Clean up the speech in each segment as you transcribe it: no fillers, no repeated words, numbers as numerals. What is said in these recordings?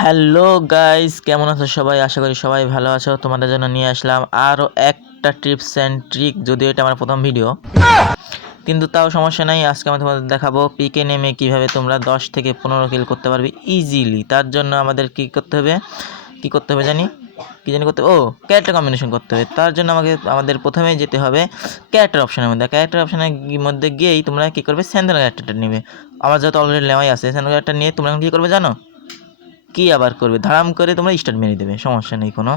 Hello guys, কেমন আছো সবাই? আশা করি সবাই ভালো আছো। তোমাদের জন্য নিয়ে আসলাম আরও একটা টিপস অ্যান্ড ট্রিক। যদিও এটা আমার প্রথম ভিডিও, কিন্তু তাও সমস্যা নাই। আজকে আমি তোমাদের দেখাবো পিকে নেমে কিভাবে তোমরা 10 থেকে 15 কিল করতে পারবে ইজিলি। তার জন্য আমাদের কি করতে হবে জানি করতে ক্যারেক্টার কম্বিনেশন করতে হবে। তার জন্য আমাদের প্রথমেই যেতে হবে ক্যারেক্টার অপশনের মধ্যে। ক্যারেক্টার অপশনের মধ্যে গিয়েই তোমরা কী করবে, স্যান্ডেল ক্যারেক্টারটা নেবে। আমার যেহেতু অলরেডি নেওয়াই আছে, স্যান্ডেল ক্যারেক্টার নিয়ে তোমরা এখন কী করবে জানো? কি আবার করবে, ধারাম করে তোমরা স্টার্ট মেরে দেবে, সমস্যা নেই কোনো।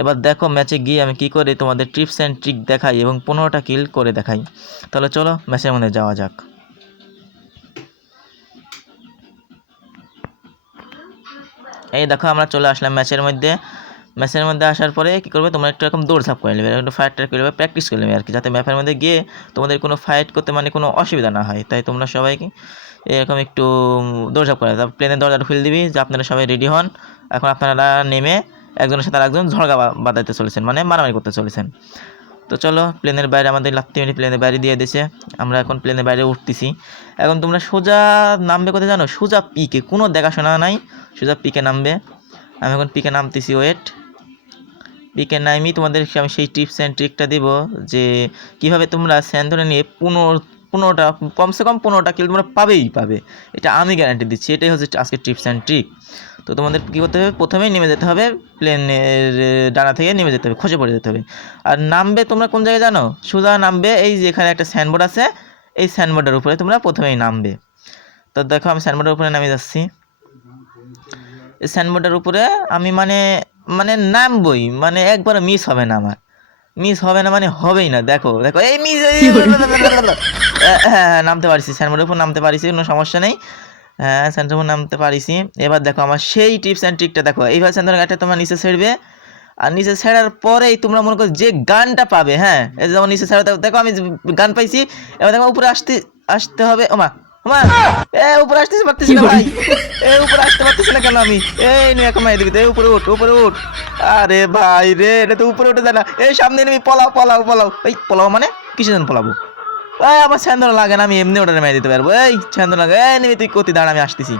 এবার দেখো ম্যাচে গিয়ে আমি কি করে তোমাদের টিপস অ্যান্ড ট্রিক দেখাই এবং 15টা কিল করে দেখাই। তাহলে চলো ম্যাচের মধ্যে যাওয়া যাক। এই দেখো আমরা চলে আসলাম ম্যাচের মধ্যে। আসার পরে কী করবে, তোমরা একটু এরকম দৌড়ঝাঁপ করে নেবে, একটু ফায়ার করে নেবে, প্র্যাকটিস করে নেবে আর কি, যাতে ম্যাপের মধ্যে গিয়ে তোমাদের কোনো ফাইট করতে কোনো অসুবিধা না হয়। তাই তোমরা সবাইকে এরকম একটু দৌড়ঝাঁপ করে, তারপর প্লেনের দরজাটা খুলে দিবি যে আপনারা সবাই রেডি হন। এখন আপনারা নেমে একজনের সাথে আরেকজন ঝড়গা বাঁধাইতে চলেছেন, মানে মারামারি করতে চলেছেন। তো চলো, প্লেনের বাইরে আমাদের লাত্তি মেরে প্লেনের বাইরে দিয়ে দিয়েছে। আমরা এখন প্লেনের বাইরে উঠতেছি। এখন তোমরা সোজা নামবে কোথায় জানো? সোজা পিকে, কোনো দেখাশোনা নাই, সোজা পিকে নামবে। আমি এখন পিকে নামতেছি, ওয়েট। পিকে নামি তোমাদেরকে আমি সেই টিপস অ্যান্ড ট্রিকটা দিব যে কীভাবে তোমরা স্যান ধরে নিয়ে 15টা কমসে কম 15টা কিল তোমরা পাবে। এটা আমি গ্যারান্টি দিচ্ছি। এটাই হচ্ছে আজকে টিপস অ্যান্ড ট্রিক। তো তোমাদের কী করতে হবে, প্রথমেই নেমে যেতে হবে, প্লেনের ডানা থেকে নেমে যেতে হবে, খসে পড়ে যেতে হবে। আর নামবে তোমরা কোন জায়গায় জানো? সোজা নামবে এই যে এখানে একটা সাইনবোর্ড আছে, এই সাইনবোর্ডের উপরে তোমরা প্রথমেই নামবে। তো দেখো আমি সাইনবোর্ডের উপরে নামে যাচ্ছি। এই সাইনবোর্ডের উপরে আমি নামবই, একবার মিস হবে না, আমার মিস হবে না, হবেই না। দেখো এই মিস, হ্যাঁ নামতে পারিছি, সাইনবোর্ডের উপর নামতে পারিছি, কোনো সমস্যা নেই। হ্যাঁ সাইনবোর্ডের উপর নামতে পারিছি। এবার দেখো আমার সেই টিপস অ্যান্ড ট্রিকটা দেখো। এইভাবে সাইনবোর্ডের গাড়িটা তোমরা নিচে ছেড়বে, আর নিচে ছেড়ার পরেই তোমরা মনে করো যে গানটা পাবে, হ্যাঁ এই যেমন নিচে ছেড়া, দেখো আমি গান পাইছি। এবার দেখো উপরে আসতে হবে। ওমা উপরে আসতেছি, পারতেছি না ভাই, উপরে আসতে পারতেছি না কেন আমি? এই নিয়ে এখন মাই দিবি, উপরে উঠ। আরে ভাই রে, এটা তো উপরে উঠে যায় না। এই সামনে নেমি, পলাও। এই পলাও মানে কিসের জন্য পলাবো? আমার স্যান্দন লাগে না, আমি এমনি ওটা মাই দিতে পারবো। এই স্যান্দন লাগে, এই নেমি তুই কতি দাঁড়া, আমি আসতেছি।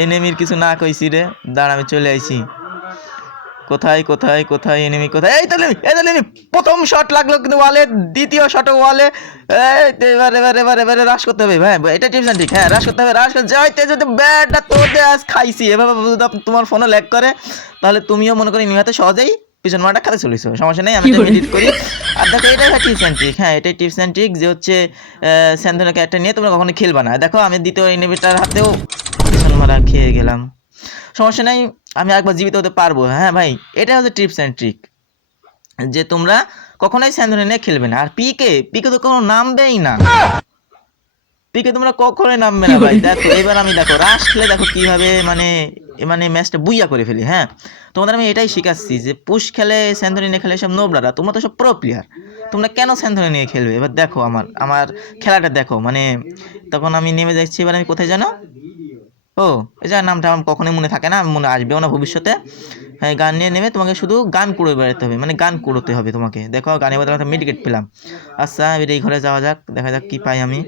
এই নেমির কিছু না কইছি রে, দাঁড়া আমি চলে আইছি। কোথায় এনিমি, কোথায়? এই তো নেমি। প্রথম শট লাগলো কিন্তু ওয়ালে, দ্বিতীয় শটও ওয়ালে। এবারে রাশ করতে হবে ভাই, এটা টিপস অ্যান্ড ট্রিক। হ্যাঁ রাশ করতে হবে, যাইতে যদি ব্যাটটা তোতে আজ খাইছি। এভাবে তোমার ফোনে ল্যাগ করে, তাহলে তুমিও মনে করি নিহাতে সহজেই পিছন মারটা খাতে চলেছো, সমস্যা নেই, আমি এডিট করি। আর দেখো এটাই টিপস অ্যান্ড ট্রিক। হ্যাঁ এটাই টিপস অ্যান্ড ট্রিক যে হচ্ছে স্যান্থনের ক্যারেক্টার নিয়ে তোমরা কখনো খেলবা না। দেখো আমি দ্বিতীয় এনিমিটার হাতেও পিছন মারা খেয়ে গেলাম, সমস্যা নেই, আমি একবার জীবিত হতে পারবো। হ্যাঁ ভাই, এটা হচ্ছে টিপস অ্যান্ড ট্রিক যে তোমরা কখনোই স্যান্ডনে নিয়ে খেলবে না। আর পিকে তো কোনো নামবেই না, পিকে তোমরা কখনোই নামবে না ভাই। দেখো এবার আমি রাশ খেলে দেখো কীভাবে ম্যাচটা বুইয়া করে ফেলি। হ্যাঁ তোমাদের আমি এটাই শিখাচ্ছি যে পুশ খেলে স্যান্থনি নিয়ে খেলে সব নোবরারা, তোমরা তো সব প্রো প্লেয়ার, তোমরা কেন স্যান্থনি নিয়ে খেলবে? এবার দেখো আমার খেলাটা দেখো, তখন আমি নেমে যাচ্ছি। এবার আমি কোথায় জানো? এই যে নামটা আমার কখনোই মনে থাকে না, মনে আসবেও না ভবিষ্যতে। হ্যাঁ গান নিয়ে নেমে তোমাকে শুধু গান কুড়ে বেড়াতে হবে, গান কুড়োতে হবে তোমাকে। দেখো গানের বদলে একটা মেডিকেট পেলাম। আচ্ছা এবার এই ঘরে যাওয়া যাক, দেখা যাক কি পাই আমি।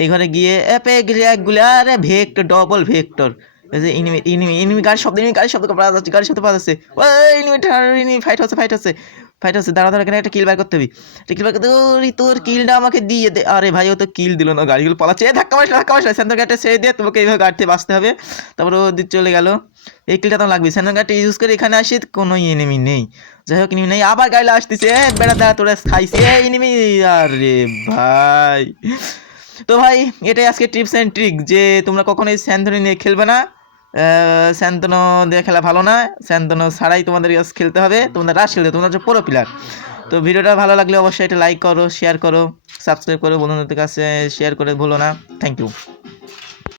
এই ঘরে গিয়ে পেয়ে গেলে একগুলো, আরে ভেক্টর, ডবল ভেক্টর। এনিমি গাড়ির শব্দ পাওয়া যাচ্ছে, পাওয়া যাচ্ছে। এনিমি ফাইট হচ্ছে, দাঁড়া এখানে একটা কিল বার করতে হবে। তোর কিলটা আমাকে দিয়ে দে। আরে ভাই ও তো কিল দিল না, গাড়িগুলো পালাচ্ছে। ধাক্কা মারছে, সেন্টার গাড়িটা ছেড়ে দিয়ে তোমাকে এইভাবে গাড়ি থেকে বাঁচতে হবে। তারপরে ও দিক চলে গেল। এই কিলটা তো লাগবে, সেন্টার গাড়িটা ইউজ করে এখানে আসি, কোনো এনিমি নেই। যাই হোক এনিমি নেই, আবার গাড়িটা আসতেছে, বেড়া দাঁড়া তোরা খাইছে এনিমি। আরে ভাই, তো ভাই এটাই আজকে টিপস অ্যান্ড ট্রিক যে তোমরা কখনোই স্যান্থনি নিয়ে খেলবে না। স্যান্তনো দিয়ে খেলা ভালো না, স্যান্তনো ছাড়াই তোমাদের খেলতে হবে, তোমাদের রাশ খেলতে, তোমরা হচ্ছে পুরো প্লেয়ার। তো ভিডিওটা ভালো লাগলে অবশ্যই এটা লাইক করো, শেয়ার করো, সাবস্ক্রাইব করো, বন্ধুদের কাছে শেয়ার করে ভুলো না। Thank you.